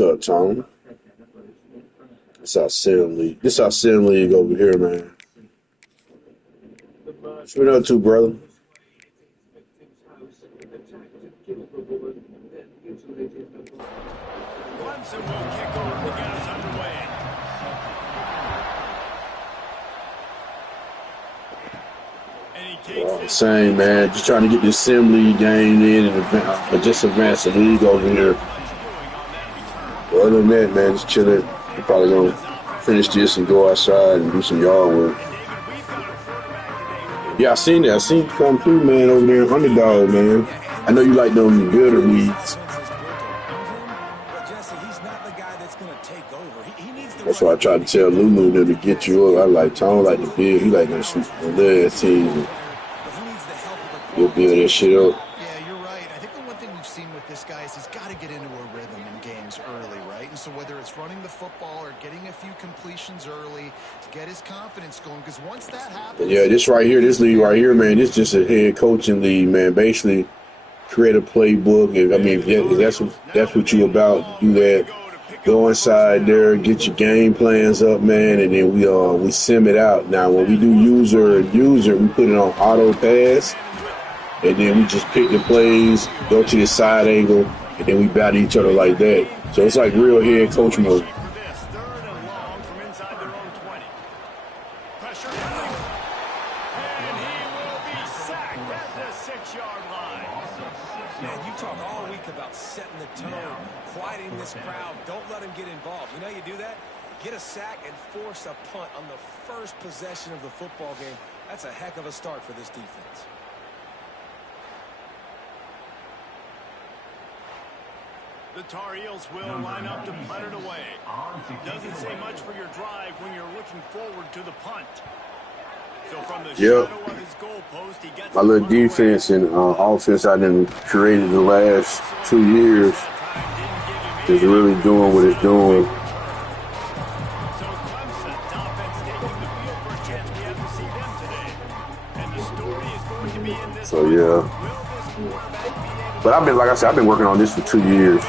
What's up, Tom? This our sim league. This our sim league over here, man. What you been up to, brother? Clemson will kick off to get us underway. Same, man. Just trying to get this sim league game in and just advance the league over here. But other than that, man, just chilling. We're probably going to finish this and go outside and do some yard work. Yeah, I seen that. I seen you come through, man, over there in Underdog, man. I know you like them builder leagues. That's why I tried to tell Lulu them to get you up. I like Tom, like the build. He like them shoot on their team. You'll build that shit up. Yeah, you're right. I think the one thing we've seen with this guy is he's got to get into a rhythm in games early, right? And so whether it's running the football or getting a few completions early to get his confidence going, because once that happens... Yeah, this right here, this league right here, man, this just a head coaching league, man. Basically, create a playbook. I mean, if that's what you about, do that. Go inside there, get your game plans up, man, and then we sim it out. Now, when we do user, we put it on auto pass, and then we just pick the plays, go to the side angle, and then we battle each other like that. So it's like real head coach mode. Force a punt on the first possession of the football game. That's a heck of a start for this defense. The Tar Heels will line up to punt it away. Doesn't say much for your drive when you're looking forward to the punt. So from the shadow of his goalpost, he gets my little defense and offense I done created the last 2 years is really doing what it's doing. So yeah, but I've been working on this for 2 years,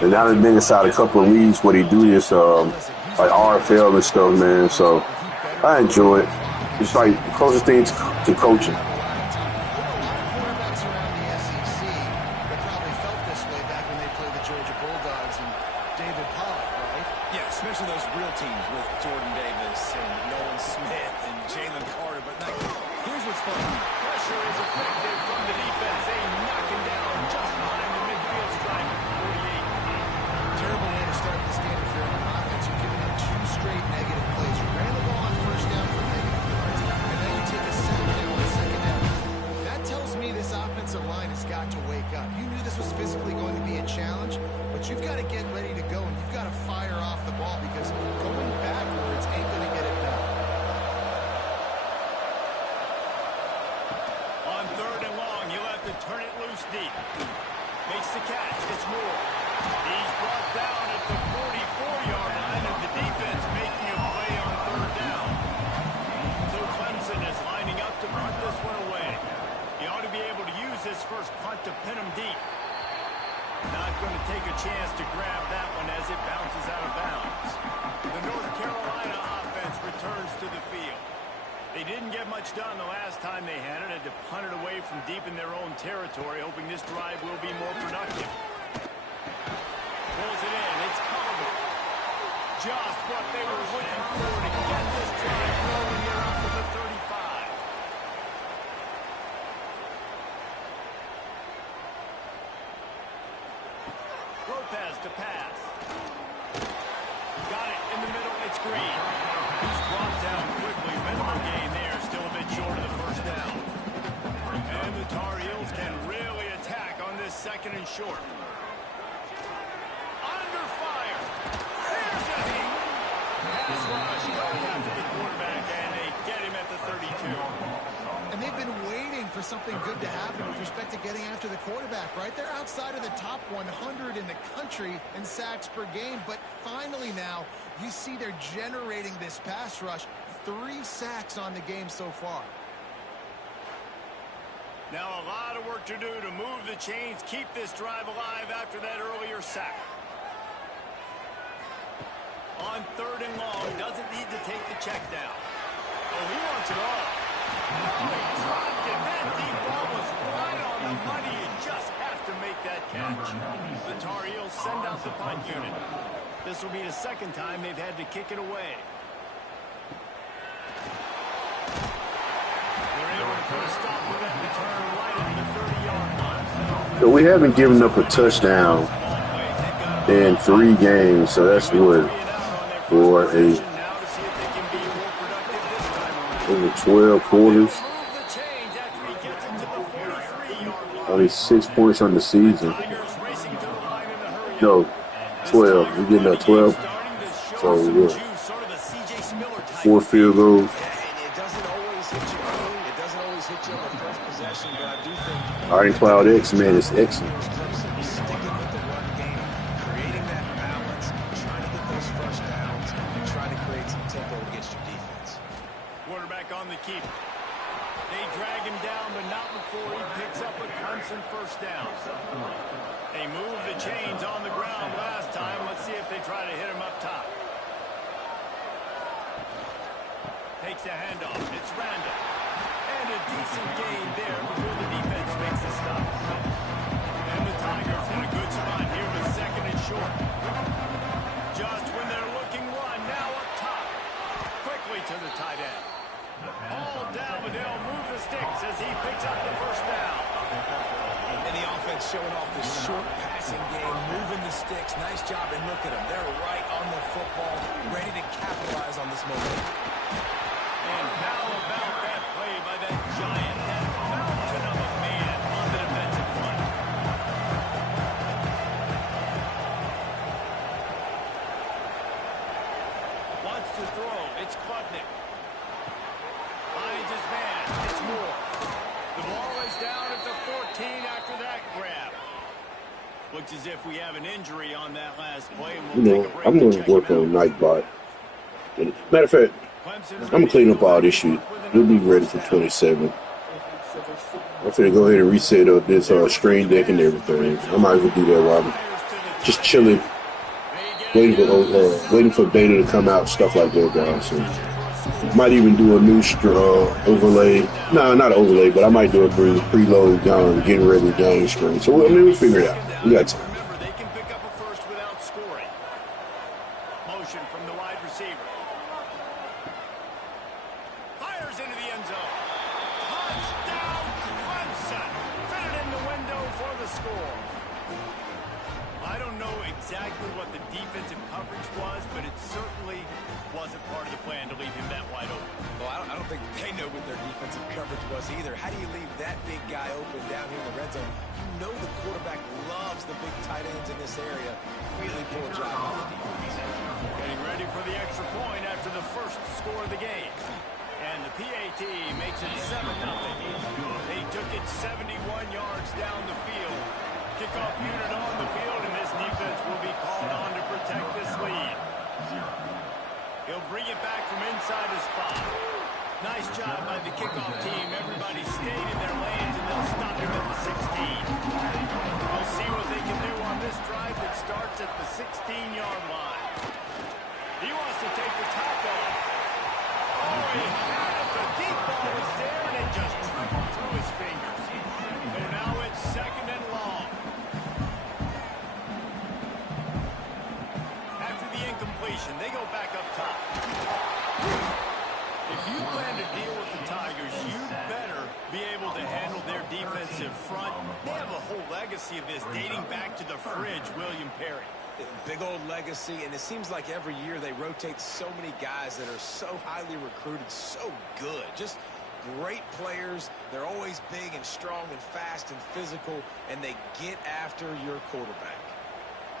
and now I've been inside a couple of leagues where they do this, like RFL and stuff, man. So I enjoy it. It's like the closest thing to coaching. To pass. Got it in the middle. It's Green. He's dropped down quickly. Minimal gain there. Still a bit short of the first down. And the Tar Heels can really attack on this second and short. Under fire. There's a heat. Pass rush going after the quarterback, and they get him at the 32. And they've been waiting for something good to happen with respect to getting after the quarterback, right? They're outside of the top 100 in the country in sacks per game, but finally now you see they're generating this pass rush. 3 sacks on the game so far. Now a lot of work to do to move the chains, keep this drive alive after that earlier sack. On 3rd and long, doesn't need to take the check down. Oh, he wants it all. Oh, he dropped it. That deep ball was right on the money. You just have to make that catch. The Tar Heels send out the punt unit. This will be the 2nd time they've had to kick it away. They're able to put a stop with that return right at the 30-yard line. So we haven't given up a touchdown in 3 games, so that's what, for over 12 quarters. Only 6 points on the season. No, 12. We're getting up 12. So, yeah. 4 field goals. Ironclad X, man, is excellent. Quarterback on the keep. They drag him down, but not before he picks up a Clemson 1st down. They moved the chains on the ground last time. Let's see if they try to hit him up top. Takes the handoff. It's random. And a decent gain there before the defense makes the stop. And the Tigers in a good spot here with 2nd and short. Just when they're looking one, now up top. Quickly to the tight end. All down, but they'll move the sticks as he picks up the 1st down. And the offense showing off the short passing game, moving the sticks. Nice job, and look at them. They're right on the football, ready to capitalize on this moment. And how about that play by that giant, that mountain of a man on the defensive front? Wants to throw. It's Klubnik. Finds his man. It's Moore. The ball is down at the 14 after that grab. Looks as if we have an injury on that last play. You know, I'm going to work on Nightbot. Matter of fact, I'm going to clean up all this shit. We'll be ready for 27. I'm going to go ahead and reset up this stream deck and everything. I might as well do that while I'm just chilling, waiting for data to come out, stuff like that, guys. So, might even do a new overlay. No, not overlay, but I might do a preload getting ready to game screen. So, I mean, we'll figure it out. We got time. Remember, they can pick up a first without scoring. Motion from the wide receiver. Fires into the end zone. Touchdown, Clemson. Fit it in the window for the score. I don't know exactly what the defensive coverage was, but it certainly wasn't part of the plan to leave him that wide open. Well, I don't think they know what their defensive coverage was either. How do you leave that big guy open down here in the red zone? You know the quarterback loves the big tight ends in this area. Really poor job by the defense. Getting ready for the extra point after the first score of the game. And the PAT makes it 7-0. They took it 71 yards down the field. Kickoff unit on the field, and this defense will be called on to protect this lead. He'll bring it back from inside his spot. Nice job by the kickoff team. Everybody stayed in their lanes, and they'll stop him at the 16. We'll see what they can do on this drive that starts at the 16-yard line. He wants to take the top off. Oh, he had it. The deep ball was there, and it just trickled through his fingers. So now it's 2nd and long. After the incompletion, they go back up top. If you plan to deal with the Tigers, you better be able to handle their defensive front. They have a whole legacy of this dating back to the fridge, William Perry. Big old legacy, and it seems like every year they rotate so many guys that are so highly recruited, so good. Just great players. They're always big and strong and fast and physical, and they get after your quarterback.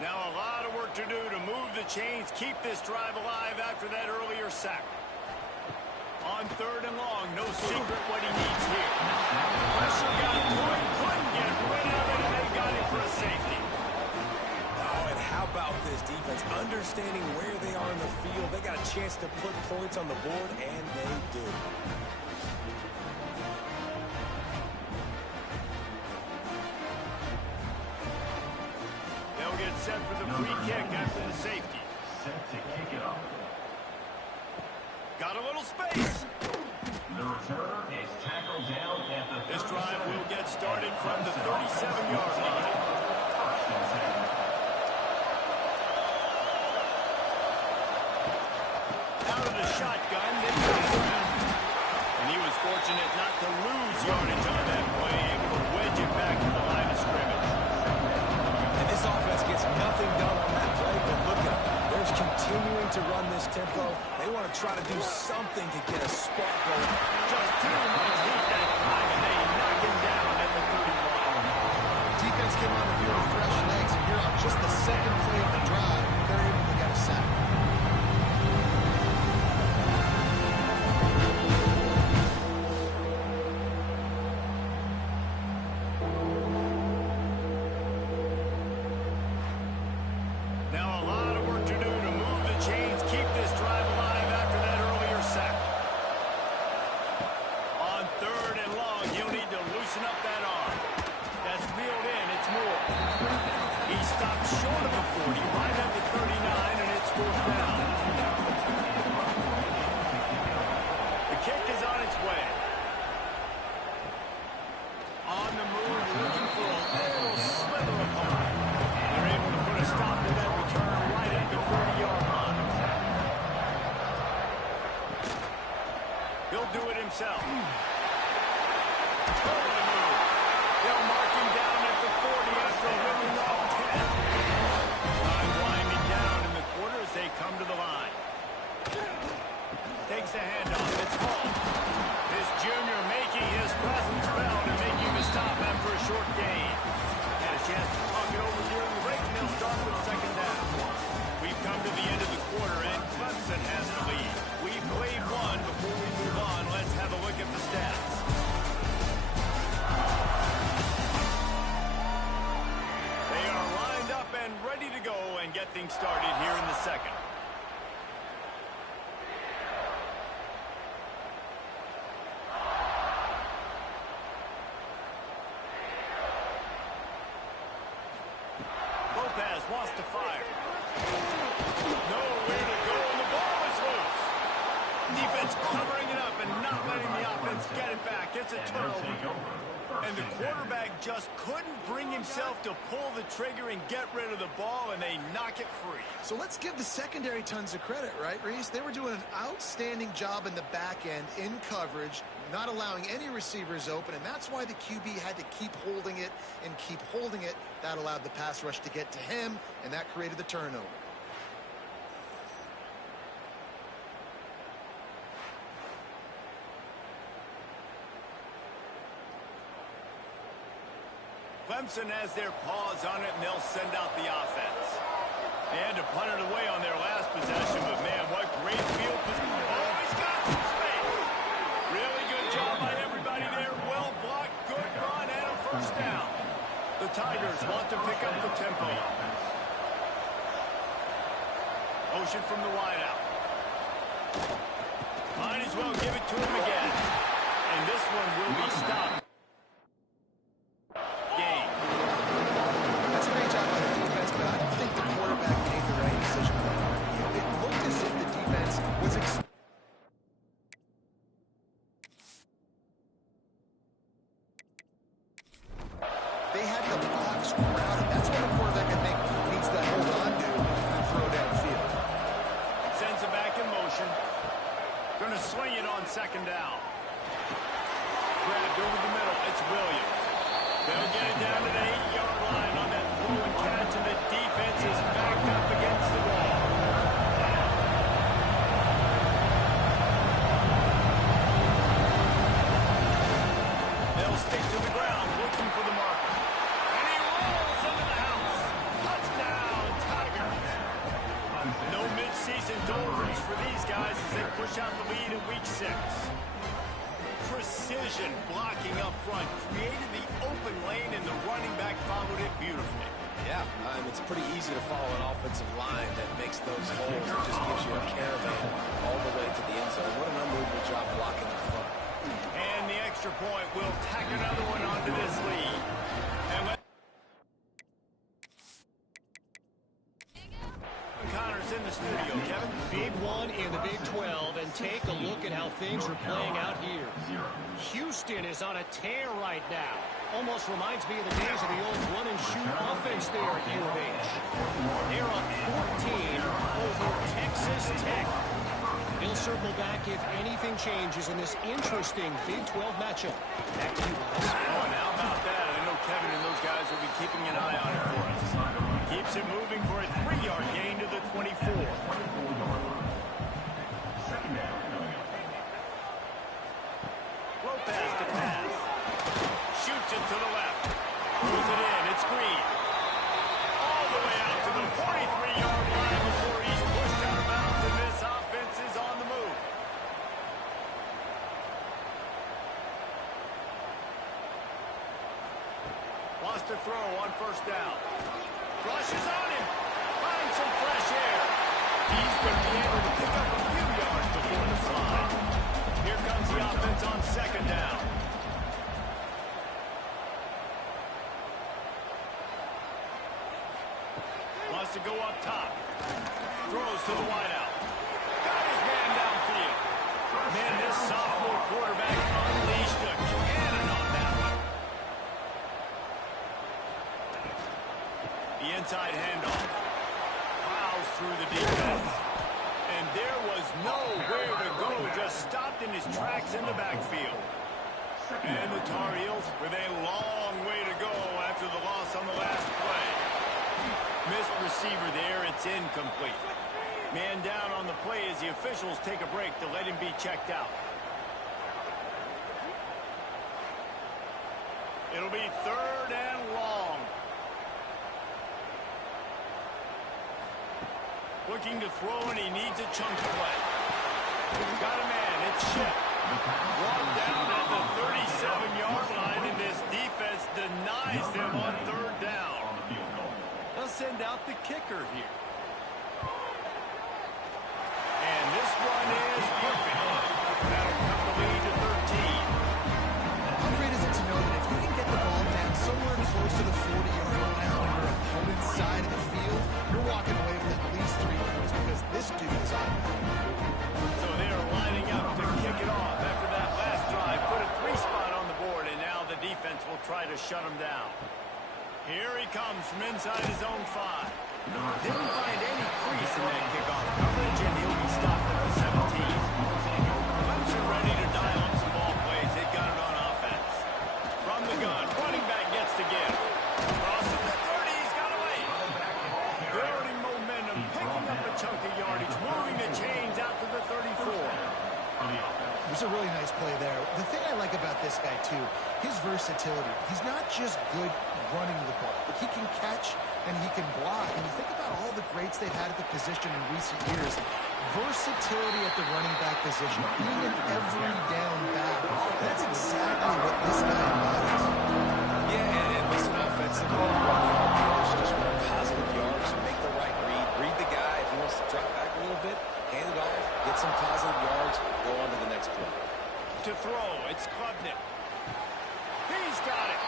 Now a lot of work to do to move the chains, keep this drive alive after that earlier sack. On 3rd and long, no secret what he needs here. Pressure got to him, couldn't get rid of it, and they got him for a safety. Oh, and how about this defense? Understanding where they are in the field, they got a chance to put points on the board, and they do. They'll get set for the free kick after the safety. Set to kick it off. space. This drive will get started from the 37-yard line. Out of the shotgun, they put it around. And he was fortunate not to lose yardage on that play, able to wedge it back to the line of scrimmage. And this offense gets nothing done on that play, but look at them. They're continuing to run this tempo. They want to try to do something to get a spark going. Just too much heat that time, and they knock him down at the 31. Defense came on the field with fresh legs, and here on just the second play of the drive, they're able to get a sack. Now a lot of work to do to move the chains, keep this drive alive after that earlier sack. On 3rd and long, he'll need to loosen up that arm. That's reeled in, it's Moore. He stopped short of the 40, right at the 39, and it's 4th down. The kick is on its way. On the move, looking for a little sliver of hope. They're able to put a stop to that return right at the 30-yard line. He'll do it himself. Totally move. They'll mark him down at the 40 after ripping off 10. Time winding down in the quarter as they come to the line. Takes the handoff. It's Heldt. This junior making his presence felt and making the stop after a short gain. Had a chance to talk it over during the break, and they'll start with 2nd down. We've come to the end of the quarter, and Clemson has the lead. We've played one. Before we move on, let's have a look at the stats. They are lined up and ready to go and get things started here in the second. Lopez wants to fire. Nowhere to go, and the ball is loose. Defense covering it up and not letting the offense get it back. It's a turnover. And the quarterback just couldn't bring himself to pull the trigger and get rid of the ball, and they knock it free. So let's give the secondary tons of credit, right, Reese? They were doing an outstanding job in the back end in coverage, not allowing any receivers open, and that's why the QB had to keep holding it and keep holding it. That allowed the pass rush to get to him, and that created the turnover. Clemson has their paws on it, and they'll send out the offense. They had to punt it away on their last possession, but man, what great field position. Oh, he's got some space. Really good job by everybody there. Well blocked, good run, and a 1st down. The Tigers want to pick up the tempo. Motion from the wideout. Might as well give it to him again. And this one will be stopped. That's a great job by the defense, but I don't think the quarterback made the right decision. It looked as if the defense was they had the box crowded. That's what the quarterback, I think, needs to hold on to and throw downfield. Sends it back in motion. Going to swing it on 2nd down. Grabbed over the middle. It's Williams. They'll get it down to the 8-yard line on that throw and catch, and the defense is backed up against the wall. They'll stick to the ground, looking for the marker. And he rolls into the house. Touchdown, Tigers. No mid-season doldrums for these guys as they push out the lead in Week 6. Precision blocking up front created the open lane, and the running back followed it beautifully. Yeah, it's pretty easy to follow an offensive line that makes those holes and just gives you a caravan all the way to the end zone. What an unbelievable job blocking up front. And the extra point will tack another one onto this lead. And Connor's in in the studio, Kevin. Big one in the Big 12, and take a look at how things are playing out here. Houston is on a tear right now. Almost reminds me of the days of the old run-and-shoot offense there at U of H. They're up 14 over Texas Tech. He'll circle back if anything changes in this interesting Big 12 matchup. Back to you, guys. Oh, and how about that? I know Kevin and those guys will be keeping an eye on it for us. Keeps it moving for a 3-yard gain to the 24. Lopez to pass. Shoots it to the left. Pulls it in. It's Green. All the way out to the 43-yard line before he's pushed out of bounds, and this offense is on the move. Lost the throw on first down. Rushes on him. Finds some fresh air. He's going to be able to pick up a few yards before the slide. Here comes the offense on second down. Wants to go up top. Throws to the wideout. Got his man downfield. Man, this sophomore quarterback unleashed a cannon on that one. The inside handoff. Plows through the defense. And there was nowhere to go. Just stopped in his tracks in the backfield. And the Tar Heels with a long way to go after the loss on the last play. Missed receiver there. It's incomplete. Man down on the play as the officials take a break to let him be checked out. It'll be 3rd and long. Looking to throw, and he needs a chunk play. Got a man. It's Ship. Brought down at the 37-yard line, and this defense denies them on 3rd down. They'll send out the kicker here. And this one is perfect. That'll cut the lead to 13. How great is it to know that if you can get the ball down somewhere close to the 40-yard line on your opponent's side of the field, you're walking away with at least 3 points because this dude is on. So they're lining up to kick it off after that last drive. Put a 3-spot on the board, and now the defense will try to shut him down. Here he comes from inside his own 5. Didn't find any crease in that kickoff coverage, and he'll be stopped at the 17. Clemson ready to dial up some ball plays. They've got it on offense. From the gun, running back gets to give. Crosses the 30, he's got away. Building momentum, picking up a chunk of yardage, moving the chains out to the 34. It was a really nice play there. The thing I like about this guy, too, his versatility. He's not just good running the ball. He can catch and he can block. And you think about all the greats they've had at the position in recent years. Versatility at the running back position. Being an every down back. That's exactly what this guy embodies. Yeah, and listen, offensively, just want positive yards, make the right read the guy. If he wants to drop back a little bit, hand it off, get some positive yards, go on to the next play. To throw, it's Klubnik. He's got it.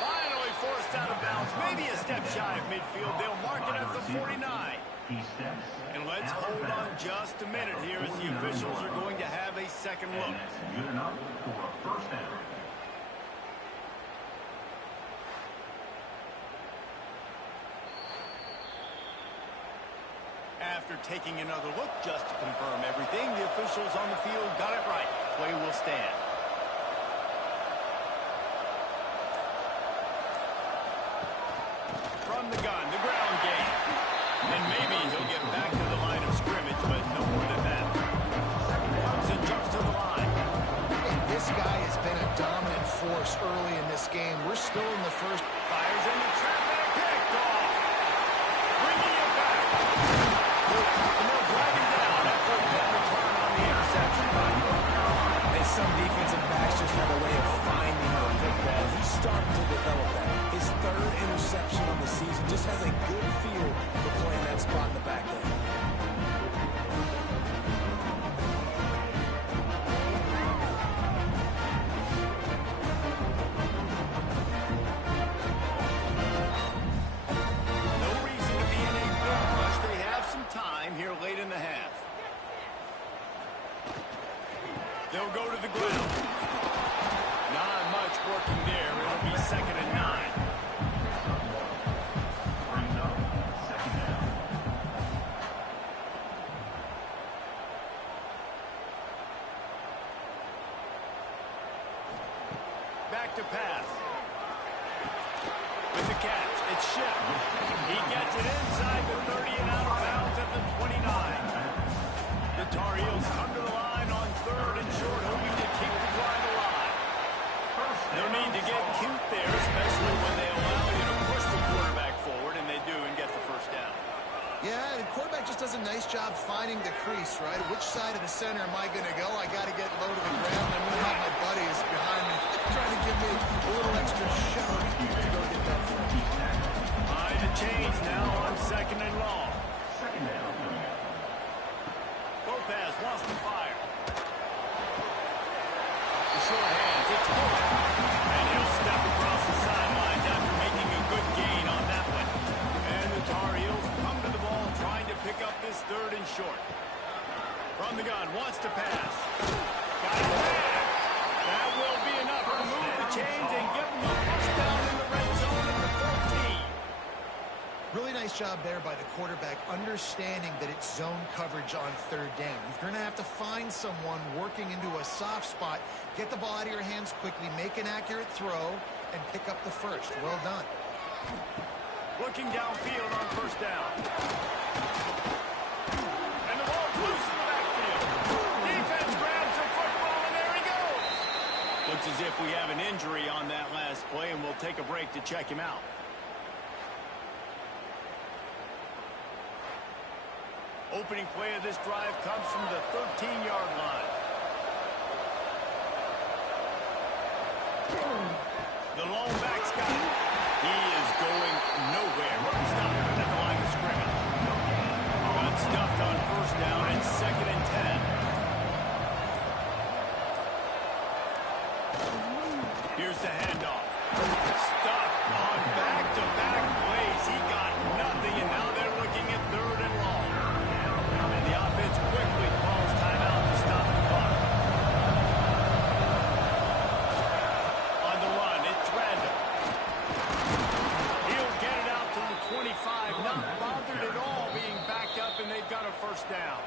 Finally forced out of bounds. Maybe a step shy of midfield. They'll mark it at the 49. And let's hold on just a minute here as the officials are going to have a second look. Good enough for a first down. After taking another look just to confirm everything, the officials on the field got it right. Play will stand. From the gun, the ground game. And maybe he'll get back to the line of scrimmage, but no more than that. Clemson jumps to the line. And this guy has been a dominant force early in this game. We're still in the first. Fires into traffic, picked off. Bringing it back. And they'll drag him down after a good return on the interception. Hey, some defense late in the half. They'll go to the ground. Not much working there. It'll be 2nd and 9. Back to pass. With the catch, it's Shep. He gets it inside the 30 and out of bounds at the 29. The Tar Heels come to the line on 3rd and short, hoping to keep the drive alive. No need to get cute there, especially when they allow you to push the quarterback forward, and they do, and get the first down. Yeah, the quarterback just does a nice job finding the crease, right? Which side of the center am I going to go? I got to get low to the ground. I'm going to have my buddies behind me trying to give me a little extra shove to go get that first. Behind the chains now on 2nd and long. Lopez wants to fire. The short hands, it's good. And he'll step across the sidelines after making a good gain on that one. And the Tar Heels come to the ball trying to pick up this 3rd and short. From the gun, wants to pass. Got it back. That will be enough to move the chains and give them a first down in the red zone at the 14. Really nice job there by the quarterback, understanding that it's zone coverage on 3rd down. You're going to have to find someone working into a soft spot, get the ball out of your hands quickly, make an accurate throw, and pick up the first. Well done. Looking downfield on 1st down. And the ball's loose in the backfield. Defense grabs the football, and there he goes. Looks as if we have an injury on that last play, and we'll take a break to check him out. Opening play of this drive comes from the 13-yard line. The lone back's got it. He is going nowhere. Stop at the line of scrimmage. Got stuffed on 1st down and 2nd and 10. Here's the handoff. Stuffed on back-to-back plays. He got nothing, and now they're looking at 3rd and long. And the offense quickly calls timeout to stop the clock. On the run, it's Randall. He'll get it out to the 25, not bothered at all being backed up, and they've got a first down.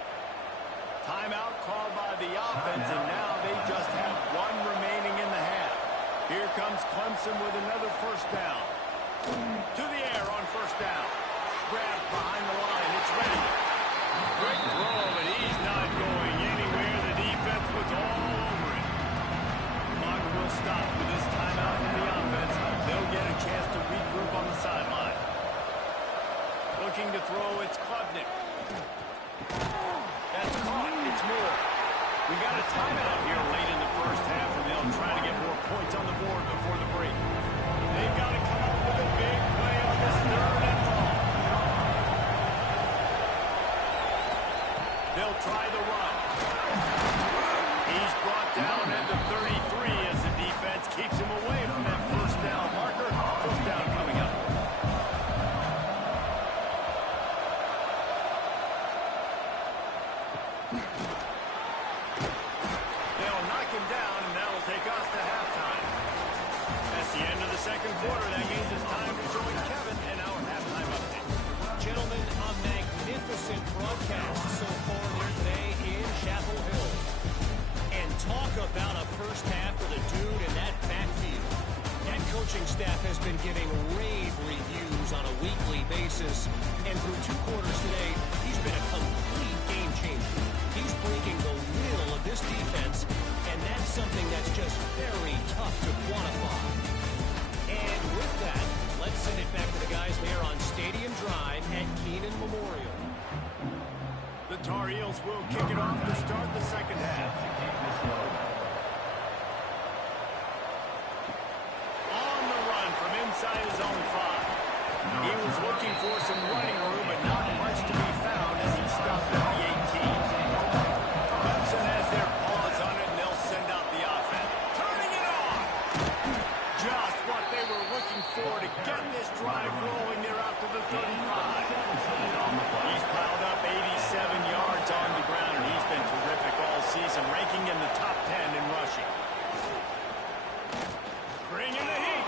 Timeout called by the offense, and now they just have 1 remaining in the half. Here comes Clemson with another first down. To the air on 1st down. Grabbed behind the line, it's Randall. Quick throw, but he's not going anywhere. The defense was all over it. Clock will stop with this timeout from the offense. They'll get a chance to regroup on the sideline. Looking to throw, it's Klubnik. That's caught. It's Moore. We got a timeout here late in the first half, and they'll try to get more points on the board before the break. They've got to come up with a big play on this 3rd and long. They'll try the run. He's brought down at the 33 as the defense keeps him away from that first down marker. First down coming up. They'll knock him down, and that'll take us to halftime. That's the end of the 2nd quarter. That means it's time to join Kevin in our halftime update. Gentlemen, a magnificent broadcast so far here today in Chapel Hill. And talk about a first half for the dude in that backfield. That coaching staff has been giving rave reviews on a weekly basis. And through 2 quarters today, he's been a complete game changer. He's breaking the will of this defense, and that's something that's just very tough to quantify. And with that, let's send it back to the guys there on Stadium Drive at Keenan Memorial. The Tar Heels will kick it off to start the 2nd half. On the run from inside his own 5. He was looking for some running room, but not much to be found as he stopped at the 18. Clemson has their paws on it, and they'll send out the offense. Turning it on! Just what they were looking for to get this drive rolling. They're out to the 35. He's piled up 87 yards. has him ranking in the top 10 in rushing. Bring in the heat.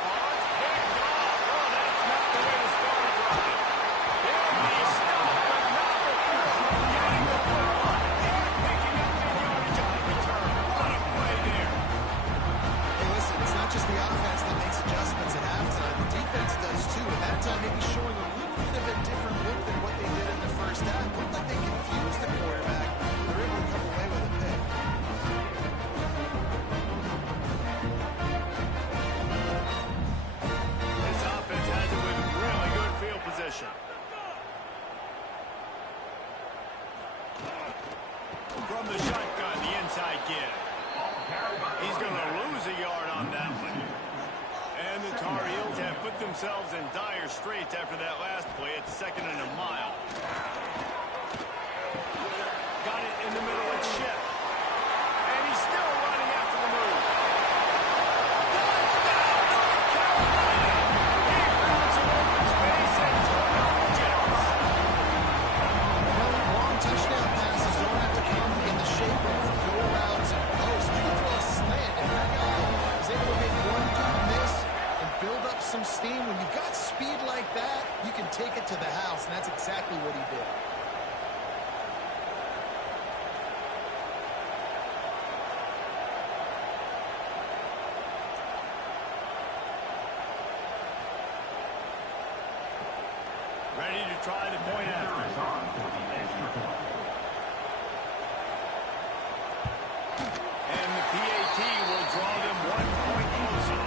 Oh, it's picked off. Oh, that's not the way to start a drive. He'll be stopped, but not before getting the football and picking up the yardage on return. What a play there. Hey, listen, it's not just the offense that makes adjustments at halftime. The defense does too, and that time maybe showing a little bit of a different look than what they did in the first half. Looked like they confused the quarterback. They're able to come away with a pick. This offense has it with really good field position. From the shotgun, the inside give. He's going to lose a yard on that one. And the Tar Heels have put themselves in dire straits after that last play. It's 2nd and a mile. Got it in the middle of Ship. And he's still running after the move. Touchdown, North Carolina! He found some open space and turned on the Jets. Long touchdown passes don't have to come in the shape of go routes and posts. You can throw a slant, and that guy is able to make one good miss and build up some steam. When you've got speed like that, you can take it to the house, and that's exactly what he did. Ready to try the point after. And the PAT will draw them 1 point closer.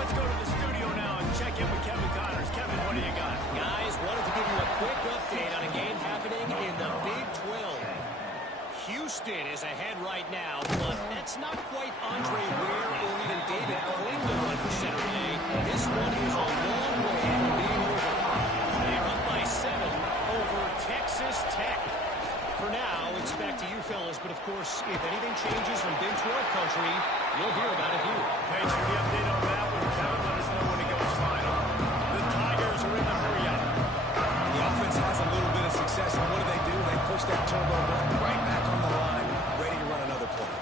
Let's go to the studio now and check in with Kevin Connors. Kevin, what do you got? Guys, wanted to give you a quick update on a game happening in the Big 12. Houston is ahead right now, but that's not quite Andre Ware or even David Klingler on for Saturday. This one is a long way from being over. They're up by 7 over Texas Tech. For now, it's back to you fellas, but of course, if anything changes from Big 12 country, you'll hear about it here. Thanks for the update on that one, Kevin. Let us know when it goes final. The Tigers are in the hurry-up. The offense has a little bit of success, and what do? They push that turbo run right back on the line, ready to run another play.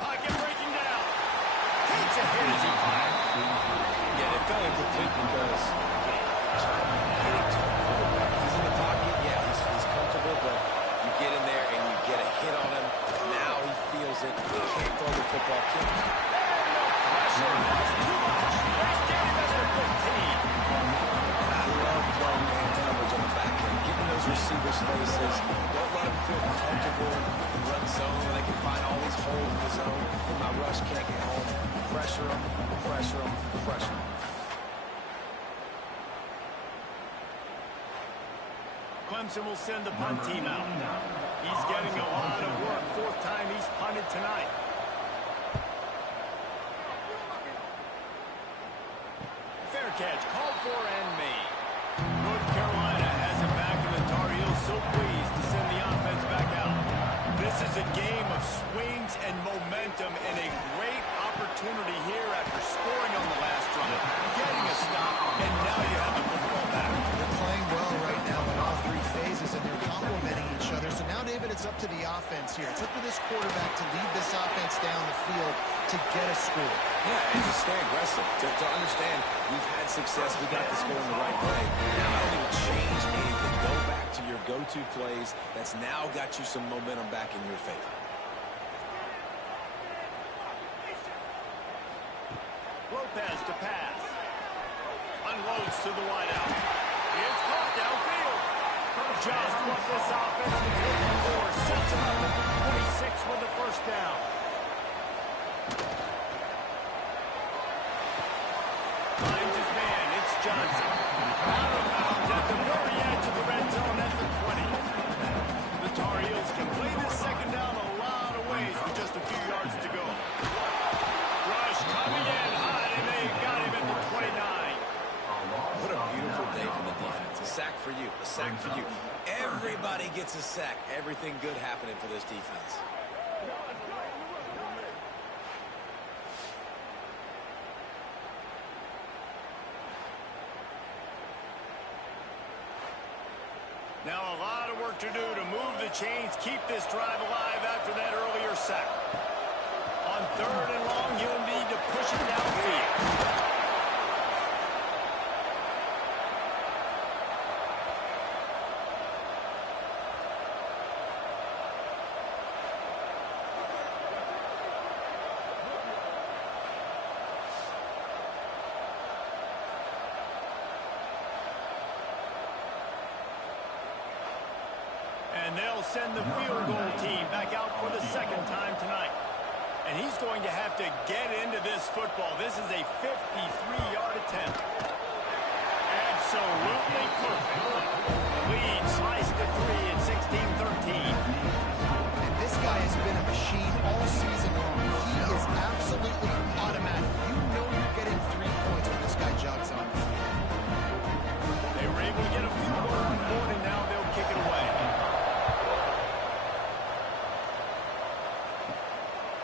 Pocket breaking down. Takes a hit as he fired. Yeah, they fell incomplete because he's in the pocket. Yeah, he's comfortable, but you get in there and you get a hit on him. Now he feels it. He can't throw the football. Pressure. That's too much. That game is at 15. I love playing man coverage on the back end, getting those receivers' faces. Don't let them feel comfortable in run zone where they can find all these holes in the zone and my rush can't get home. Pressure them, pressure them, pressure them. Clemson will send the punt team out. He's getting a lot of work. 4th time he's punted tonight. Fair catch, called for and made. North Carolina has it back, and the Tar Heels so pleased to send the offense back out. This is a game of swings and momentum and a great opportunity here after scoring on the last drive, getting a stop, and now you have the football back. They're playing well right now in all 3 phases, and they're complementing each other. So now, David, it's up to the offense here. It's up to this quarterback to lead this offense down the field to get a score. Yeah, and to stay aggressive, to understand we've had success, we got the score in the right way. Now I don't even change anything. Go back to your go-to plays. That's now got you some momentum back in your favor. Lopez to pass. Unloads to the wideout. It's caught downfield. Just what this offense was looking for. Sets him up at the 26 with the first down. Finds his man. It's Johnson. Out of bounds at the very edge of the red zone at the 20. The Tar Heels can play this second down a lot of ways with just a few yards to go. Rush coming in high, and they got him at the 29. What a beautiful day for the defense. A sack for you. A sack for you. Everybody gets a sack. Everything good happening for this defense. Now a lot of work to do to move the chains, keep this drive alive after that earlier sack. On 3rd and long, you'll need to push it downfield. And they'll send the field goal team back out for the 2nd time tonight. And he's going to have to get into this football. This is a 53-yard attempt. Absolutely perfect. Lead sliced to 3 at 16-13. And this guy has been a machine all season long. He is absolutely automatic. You know you're getting 3 points when this guy jogs on the field. They were able to get a field goal on the board, and now they'll kick it away.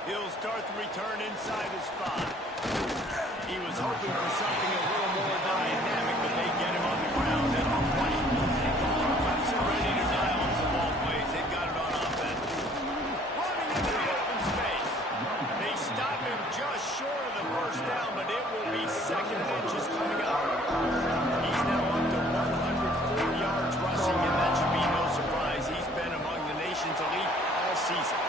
He'll start the return inside his 5. He was hoping for something a little more dynamic, but they get him on the ground at the 20. Clemson ready to dial up some ball plays. They've got it on offense. Running into the open space. They stop him just short of the 1st down, but it will be 2nd and inches coming up. He's now up to 104 yards rushing, and that should be no surprise. He's been among the nation's elite all season.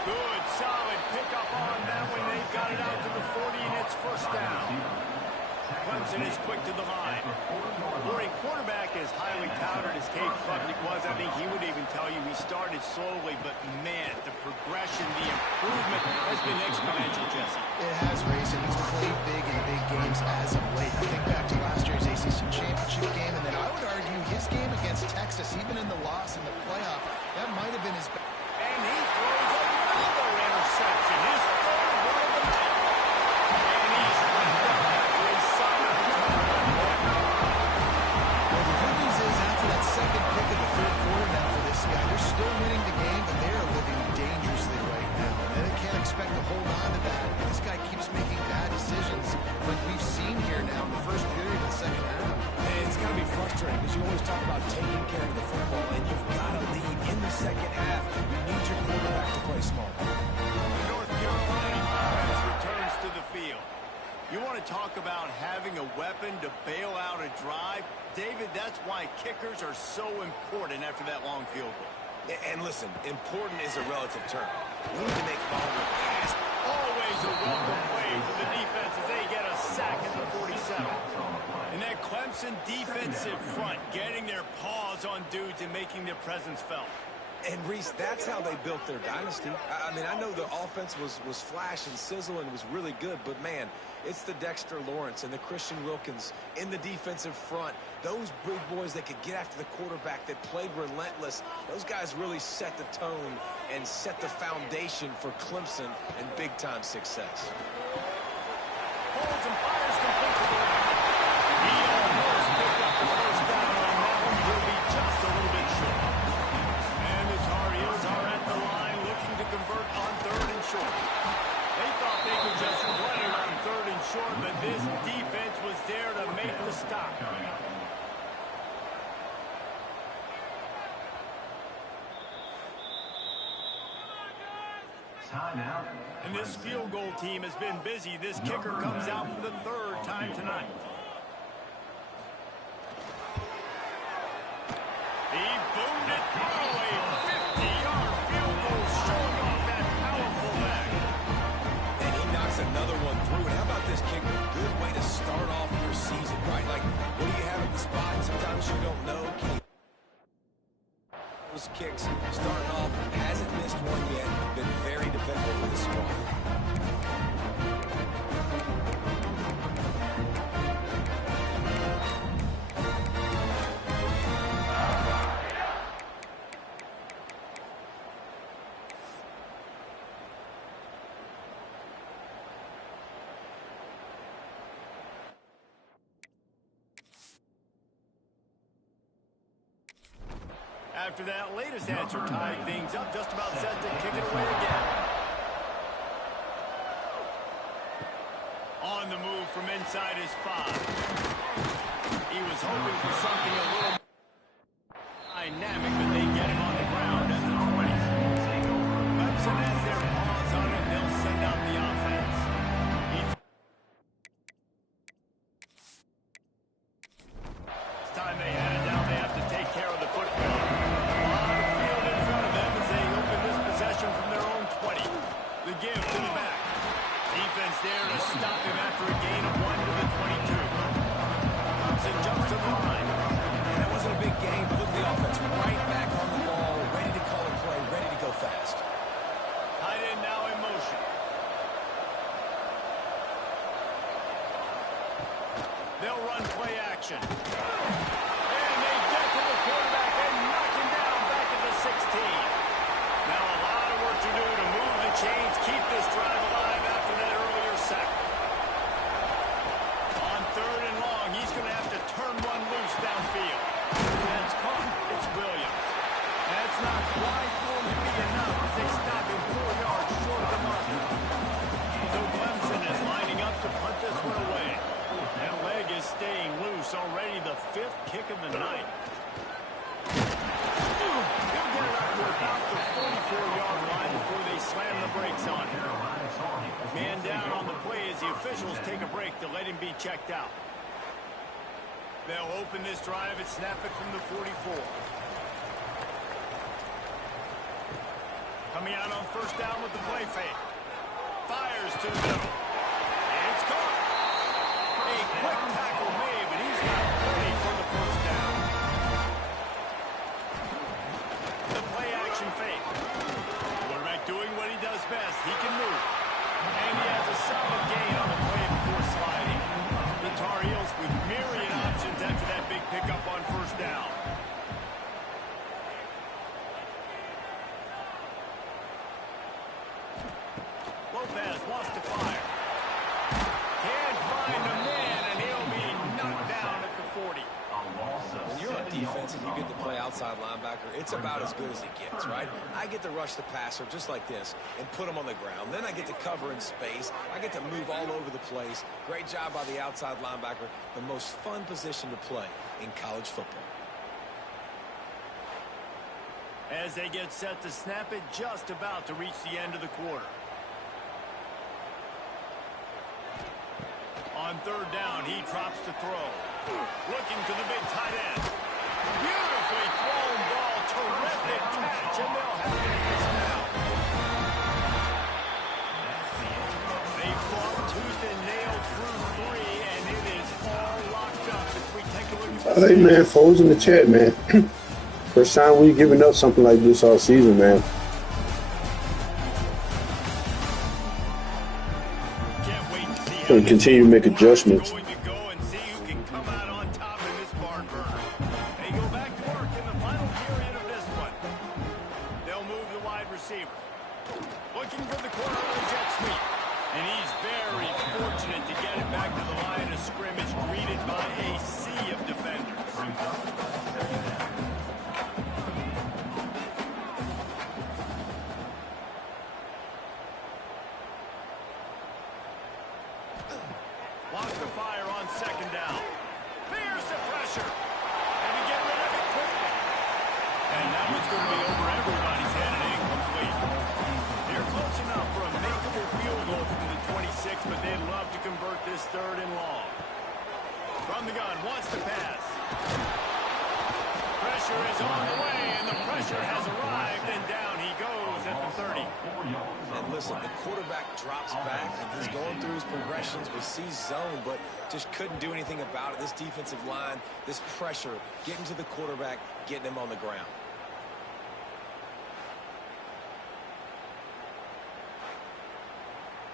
Good, solid pickup on that one. They've got it out to the 40, and it's 1st down. Clemson is quick to the line. For a quarterback as highly touted as Cade Klubnik was, I think he would even tell you he started slowly, but man, the progression, the improvement has been exponential, Jesse. It has, Race, and he's played big in big games as of late. I think back to last year's ACC championship game, and then I would argue his game against Texas, even in the loss in the playoff, that might have been his best. And he throws another interception. His 3rd one of the night. And he's ripped up after a solid return. Well, the good news is after that 2nd pick of the 3rd quarter now for this guy, they're still winning the game, but they are living dangerously right now. And they can't expect to hold on to that. This guy keeps making bad decisions like we've seen here now in the 1st period of the 2nd half. And it's got to be frustrating because you always talk about taking care of the football, and you've got to lead in the 2nd half. You need your quarterback to play smart. The North Carolina offense returns to the field. You want to talk about having a weapon to bail out a drive? David, that's why kickers are so important after that long field goal. And listen, important is a relative term. You need to make longer passes. Always a welcome play for the defense as they get a sack at the 47. And that Clemson defensive front getting their paws on dudes and making their presence felt. And, Reese, that's how they built their dynasty. I mean, I know the offense was flash and sizzle and was really good, but, man, it's the Dexter Lawrence and the Christian Wilkins in the defensive front. Those big boys that could get after the quarterback, that played relentless, those guys really set the tone and set the foundation for Clemson and big-time success. Holds and fires complete to the right. He almost picked up the 1st down on that one. He'll be just a little bit short. And the Tar Heels are at the line looking to convert on 3rd and short. They thought they could just run it on 3rd and short, but this defense was there to make the stop. And this field goal team has been busy. This kicker comes out for the 3rd time tonight. He boomed it through a 50-yard field goal, showing off that powerful back. And he knocks another one through. And how about this kicker? Good way to start off your season, right? Like, what do you have at the spot? Sometimes you don't know. Those kicks starting off, hasn't missed one yet. Been very dependable for this squad. After that latest answer tied things up, just about set to kick it away again. On the move from inside his 5. He was hoping for something a little Dynamic, but they get him on the ground at the 20. Clemson has their paws on it. They'll send out the offense. It's time they had it down. They have to take care of the football. A lot of field in front of them as they open this possession from their own 20. The give to the back. Defense there to stop him after a gain of 1 to the 22. Clemson jumps to the line. And that wasn't a big game, but look at the offense right back on the ball, ready to call a play, ready to go fast. Tight end now in motion. They'll run play action. And they get to the quarterback and knock him down back at the 16. Now a lot of work to do to move the chains, keep this drive alive after that earlier sack. On 3rd and long, he's going to have to turn one loose downfield. That's caught. It's Williams. That's not quite going to be enough as they stop him 4 yards short of the marker. So Clemson is lining up to punt this one away. That leg is staying loose. Already the 5th kick of the night. He'll get it up to about the 44-yard line before they slam the brakes on him. Man down on the play as the officials take a break to let him be checked out. They'll open this drive and snap it from the 44. Coming out on 1st down with the play fake. Fires to the middle. It's caught. A quick tackle made, but he's not ready for the 1st down. The play action fake. Quarterback doing what he does best. He can move. And he has a solid gain on the play before sliding. The Tar Heels with myriad options after that big pickup on 1st down. Lopez wants to fire. Can't find the man, and he'll be knocked down at the 40. When you're on defense and you get to play outside linebacker, it's about as good as it gets, right? I get to rush the passer just like this and put him on the ground. Then I get to cover in space. I get to move all over the place. Great job by the outside linebacker. The most fun position to play in college football. As they get set to snap it, just about to reach the end of the quarter. On 3rd down, he drops to throw. Looking to the big tight end. Beautifully thrown ball. Terrific catch, and they'll have it first down. They fought tooth and nail through 3, and it is all locked up as we take a look at Hey, man, foes in the chat, man. First time we giving up something like this all season, man. Going to continue to make adjustments. Going to go and see who can come out on top in this barn burner. They go back to work in the final period of this one. They'll move the wide receiver. Looking for the corner of the jet sweep. And he's very fortunate to get it back to the line of scrimmage, greeted by a sea of defenders. Wants to fire on 2nd down. There's the pressure. And to get rid of it quickly. And that one's going to be over everybody's head and incomplete. They're close enough for a makeable field goal from the 26, but they'd love to convert this 3rd and long. From the gun, wants to pass. Pressure is on the way, and the pressure has arrived, and down he goes at the 30. And listen, the quarterback drops back, and he's going through his progressions. We see zone, but just couldn't do anything about it. This defensive line, this pressure, getting to the quarterback, getting him on the ground.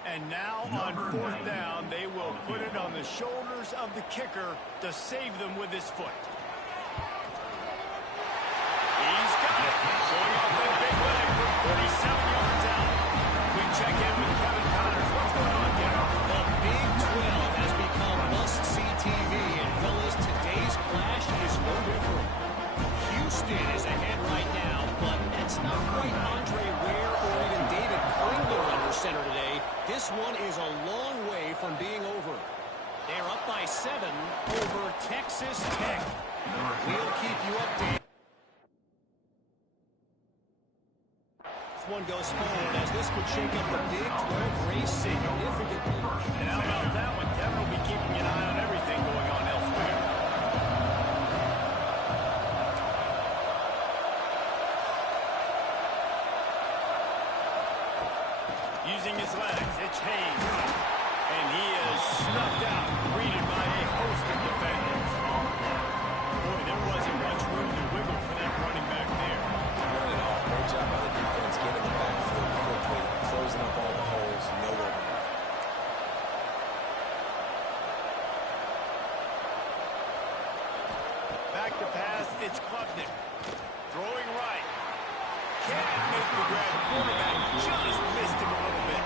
And now on 4th down, they will put it on the shoulders of the kicker to save them with his foot. He's got it. Showing off that big leg from 47 yards out. We check in with Kevin Connors. What's going on here? The Big 12 has become must-see TV, and fellas, today's clash is no different. Houston is ahead right now, but that's not quite Andre Ware or even David Kringler under center today. This one is a long way from being over. They're up by 7 over Texas Tech. We'll keep you updated. one goes forward as this could shake up the Big 12 race significantly. And how about that one? Devin will be keeping an eye on everything going on elsewhere. Using his legs, it's Hayes. And he is snuffed out, greeted by a host of defenders. Boy, there wasn't much room to wiggle for that running back there. Not at all. Great job by the defense getting the backfield quickly, closing up all the holes, no overrun. Back to pass, it's Klubnik. Throwing right. Can't make the grab. Quarterback just missed him a little bit.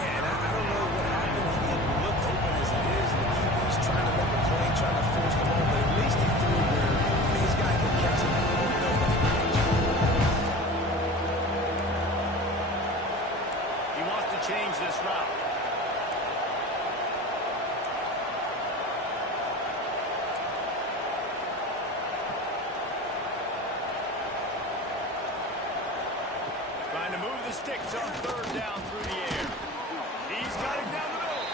Yeah, and I don't know what happened. He didn't look open as it is. The QB's trying to make a play, trying to force the ball, but at least he threw where his guy could catch it. He wants to change this route. Trying to move the sticks on third down through the air. He's got it down the middle.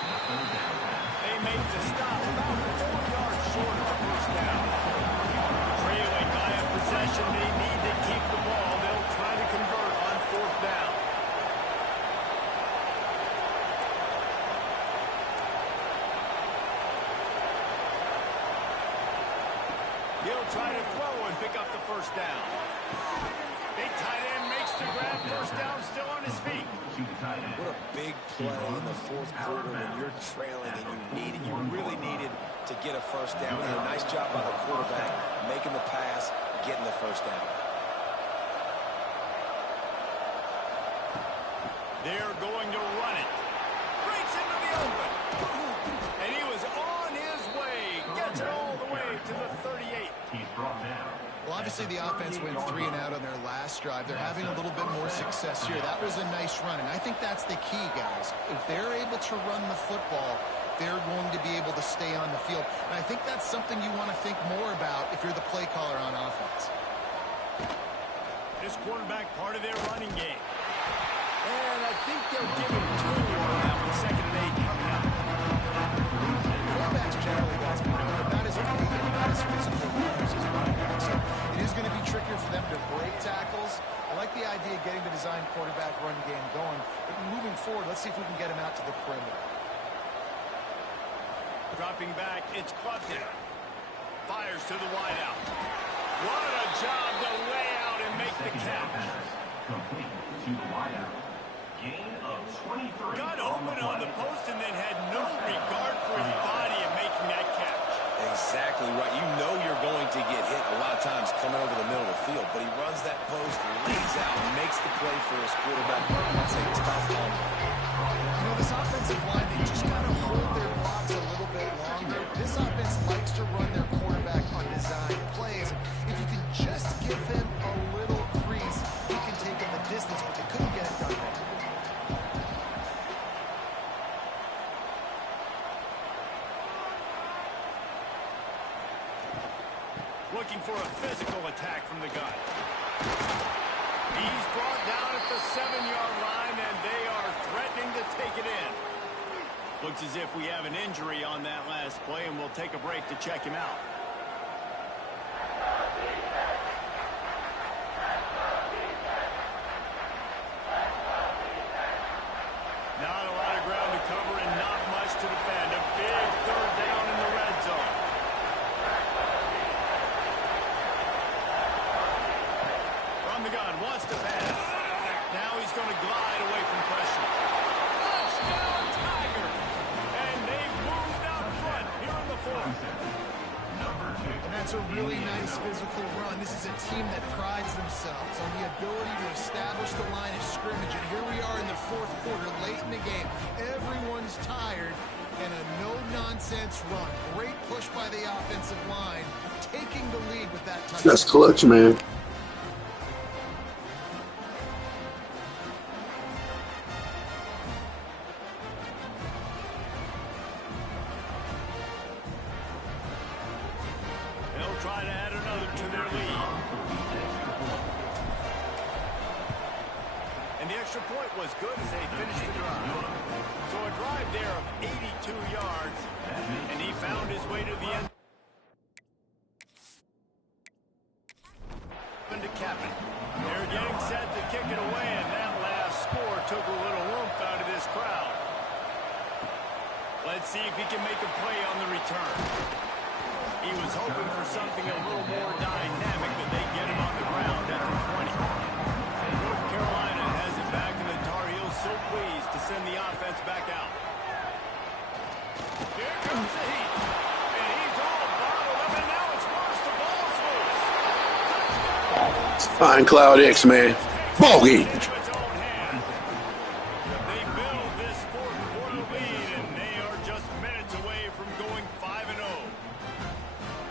They make the stop about 4 yards short of the first down. Trailing by a possession, they need to keep the ball. They'll try to convert on fourth down. He'll try to throw and pick up the first down. Big tight end makes the grab. First down, still on his feet. What a big play in the fourth quarter when you're trailing and you really needed to get a first down. And a nice job by the quarterback making the pass, getting the first down. They're going to run it. Breaks into the open. And he was on his way. Gets it all the way to the 38. He's brought down. Well, obviously the offense went 3 and out on their last drive. They're having a little bit more success here. That was a nice run, and I think that's the key, guys. If they're able to run the football, they're going to be able to stay on the field. And I think that's something you want to think more about if you're the play caller on offense. This quarterback part of their running game. And I think they'll give him 2 on that one. 2nd and 8 coming up. Quarterbacks generally, guys, we know they're not as big and not as physical runners as running backs. So it is going to be trickier for them to break tackles. I like the idea of getting the design quarterback run game going. But moving forward, let's see if we can get him out to the perimeter. Dropping back, it's Klubnik. Fires to the wideout. What a job to lay out and make the catch. Complete to the wideout. Gain of 23. Got open on the post and then had no regard for his body in making that catch. Exactly right. You know you're going to get hit a lot of times coming over the middle of the field, but he runs that post, lays out, and makes the play for his quarterback. That's a tough one. You know, this offensive line, they just got to hold their blocks a little bit longer. This offense likes to run their quarterback on design plays. If you can just give him a little crease, he can take him the distance, but they couldn't get it done there. Looking for a physical attack from the gun. He's brought down at the 7-yard line, and they are threatening to take it in. Looks as if we have an injury on that last play, and we'll take a break to check him out. Not a lot of ground to cover and not much to defend. A big third down in the red zone. From the gun, wants to pass. Now he's going to glide away from pressure. Touchdown, Tiger! And they've moved out front here in the fourth. And that's a really nice physical run. This is a team that prides themselves on the ability to establish the line of scrimmage. And here we are in the fourth quarter, late in the game. Everyone's tired, and a no-nonsense run. Great push by the offensive line, taking the lead with that touchdown. That's clutch, man. They'll try to add another to their lead. extra point was good as they finished the drive. So a drive there of 82 yards, and he found his way to the end. To cap it. They're getting set to kick it away, and that last score took a little oomph out of this crowd. Let's see if he can make a play on the return. He was hoping for something a little more dynamic, but they get him on the ground at the 20. North Carolina has it back, and the Tar Heels so pleased to send the offense back out. Here comes the heat. And he's all bottled up, and now it's worse. The ball's loose. Ironclad X, man. Ball game. They build this fourth quarter lead, and they are just minutes away from going 5-0.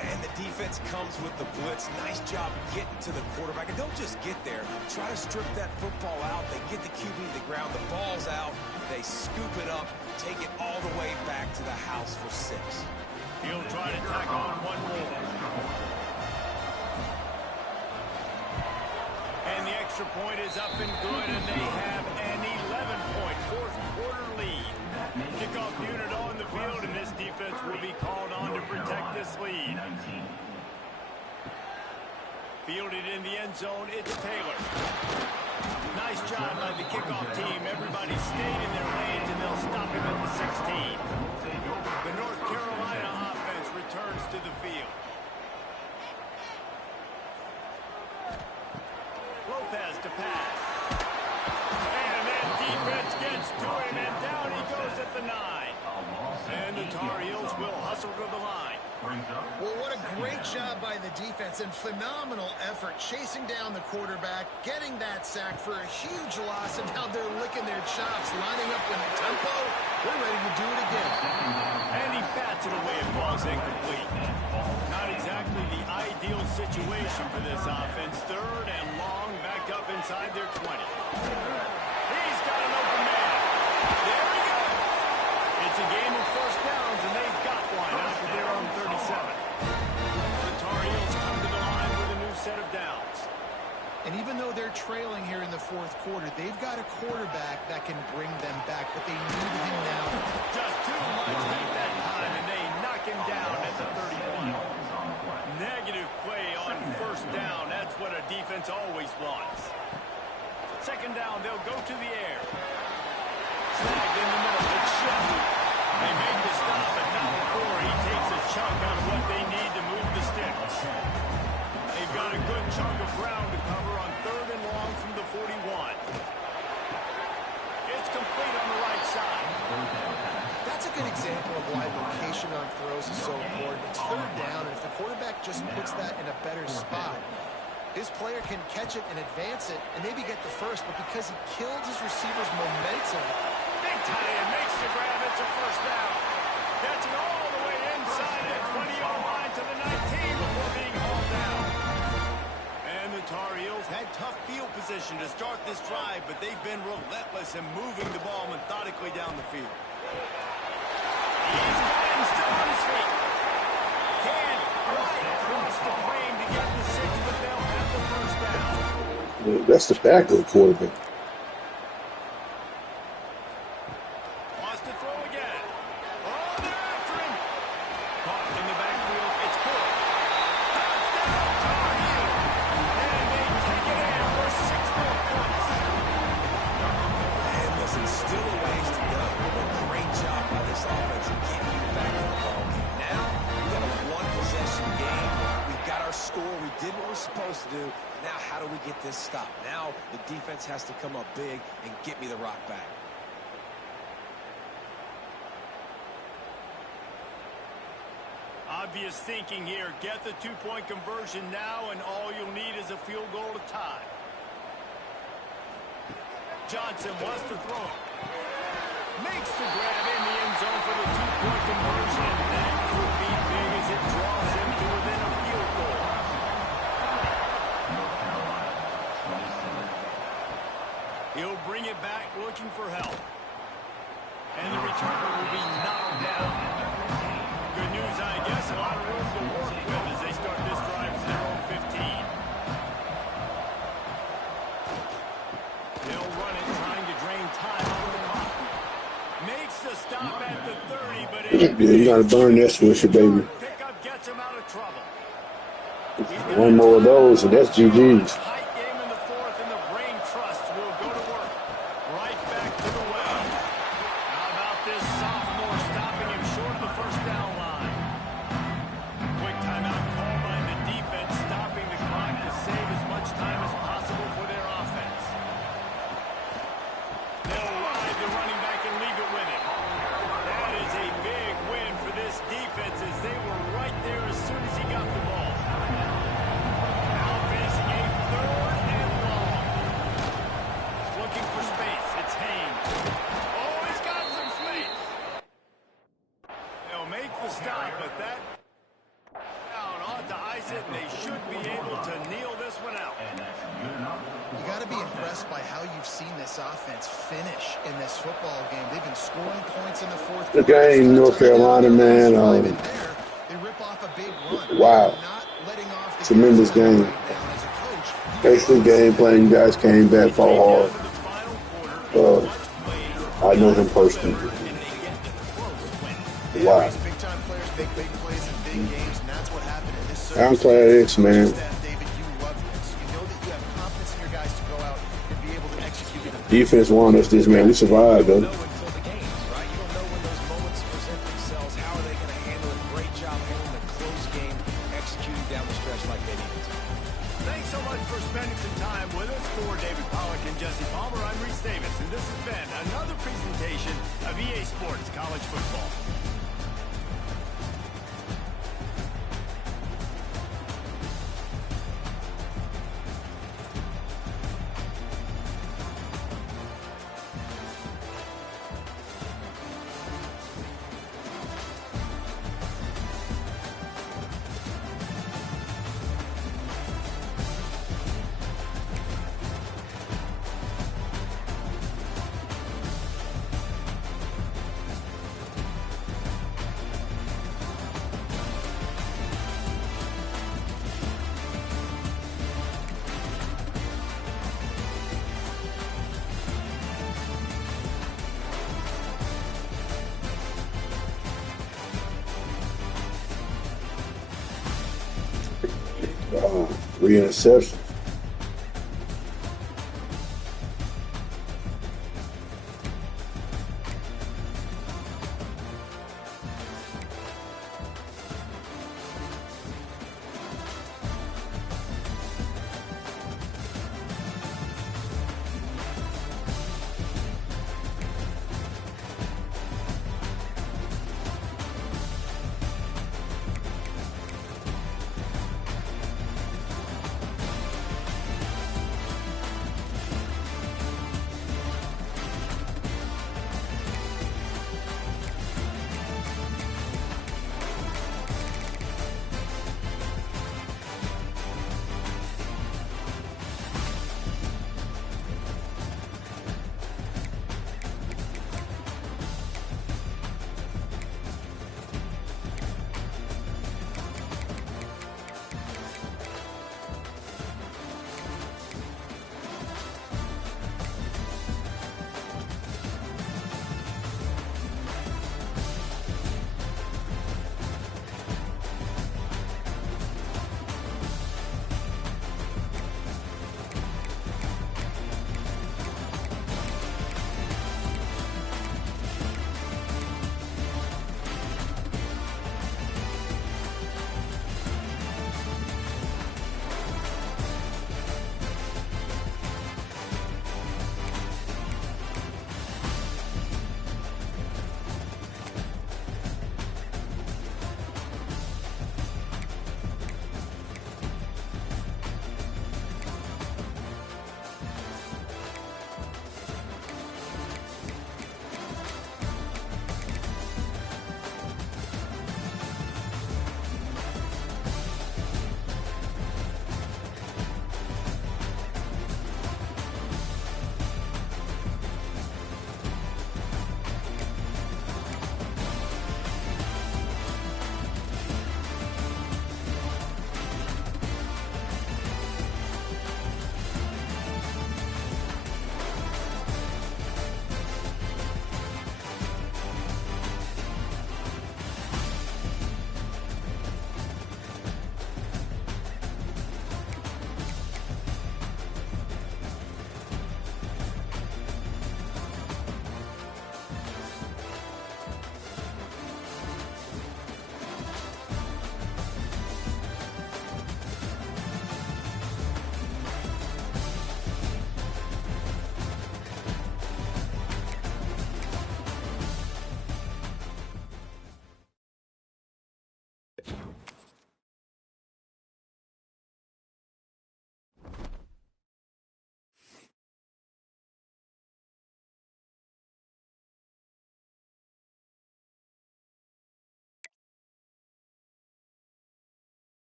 And the defense comes with the blitz. Nice job getting to the quarterback. And don't just get there. Try to strip that football out. They get the QB to the ground. The ball's out. They scoop it up, take it all the way back to the house for 6. He'll try to tack on one more. And the extra point is up and good, and they have an 11-point fourth quarter lead. Kickoff unit on the field, and this defense will be called on to protect this lead. Fielded in the end zone, it's Taylor. Nice job by the kickoff team. Everybody stayed in their lanes, and they'll stop him at the 16. The North Carolina offense returns to the field. Lopez to pass. And that defense gets to him, and down he goes at the 9. And the Tar Heels will hustle to the line. Well, what a great job by the defense and phenomenal effort chasing down the quarterback, getting that sack for a huge loss, and now they're licking their chops, lining up with the tempo. They're ready to do it again. And he bats it away and falls incomplete. Not exactly the ideal situation for this offense. Third and long, back up inside their 20. He's got an open man. There he goes. It's a game of first downs, and they've got one out to their own 37. The Tar Heels come to the line with a new set of downs. And even though they're trailing here in the fourth quarter, they've got a quarterback that can bring them back, but they need him now. Just too much heat that time, and they knock him down at the 31. Negative play on first down. That's what a defense always wants. Second down, they'll go to the air. Snagged in the middle. It's Shep. They make the stop, but not before he takes a chunk out of what they need to move the sticks. They've got a good chunk of ground to cover on third and long from the 41. It's complete on the right side. That's a good example of why location on throws is so important. It's third down, and if the quarterback just puts that in a better spot, his player can catch it and advance it and maybe get the first, but because he killed his receiver's momentum. Big tight end makes the grab. It's a first down. Catching all the way inside the 20-yard line to the 19 before being hauled down. And the Tar Heels had tough field position to start this drive, but they've been relentless in moving the ball methodically down the field. He's got him still on his feet. Can right across the frame to get the 6, but they'll have the first down. Well, that's the backup quarterback. Wants to throw again. Oh, they're after him. Caught in the backfield. It's good. Touchdown, Tar Heels. And they take it in for 6 more points. And listen, still a ways to go. A great job by this offense in getting you back in the ball game. Now, we got a one-possession game. We've got our score. We did what we're supposed to do. Now, how do we get this stopped? Now, the defense has to come up big and get me the rock back. Obvious thinking here. Get the 2-point conversion now, and all you'll need is a field goal to tie. Johnson wants to throw. Makes the grab in the end zone for the 2-point conversion, and that could be big as it draws him to within a field goal. He'll bring it back looking for help. And the returner will be knocked down. Good news, I guess. A lot of room to work with as they start this drive from their own 15. They'll run it, trying you gotta burn that swisher, baby. Pickup gets him out of trouble. One more of those, and that's GG's. Tight game in the fourth, and the brain trust will go to work. Right back to the well. How about this sophomore stopping him short of the first down line? Quick timeout call by the defense, stopping the clock to save as much time as possible for their offense. They'll ride the running back and leave it with him. That is a big win for this defense as they were right there as soon as he got the ball. Now facing a third and long. Looking for space. It's Haynes. Oh, he's got some space. They'll make the stop, but that down ought to ice it, and they should be able to kneel this one out. You got to be impressed by how you've seen this offense finish in this football game. They've been scoring points in the fourth The quarter. game, North Carolina, man. They rip off a big run. Wow. Not letting off the Tremendous gas game. right now as a coach. Basically, game plan. You guys came back, fought hard. I know him personally. Wow. These big-time players make big plays in big games, and that's what happened in this Ironclad X, man. David, you love this. You know that you have confidence in your guys to go out and be able to execute it. Defense won us this, man. We survived, though. Until the games, right? You don't know when those moments present themselves. How are they going to handle it? Great job handling a close game, executing down the stretch like they needed to. Thanks so much for spending some time with us. For David Pollack and Jesse Palmer, I'm Reese Davis, and this has been another presentation of EA Sports College Football. Three interceptions.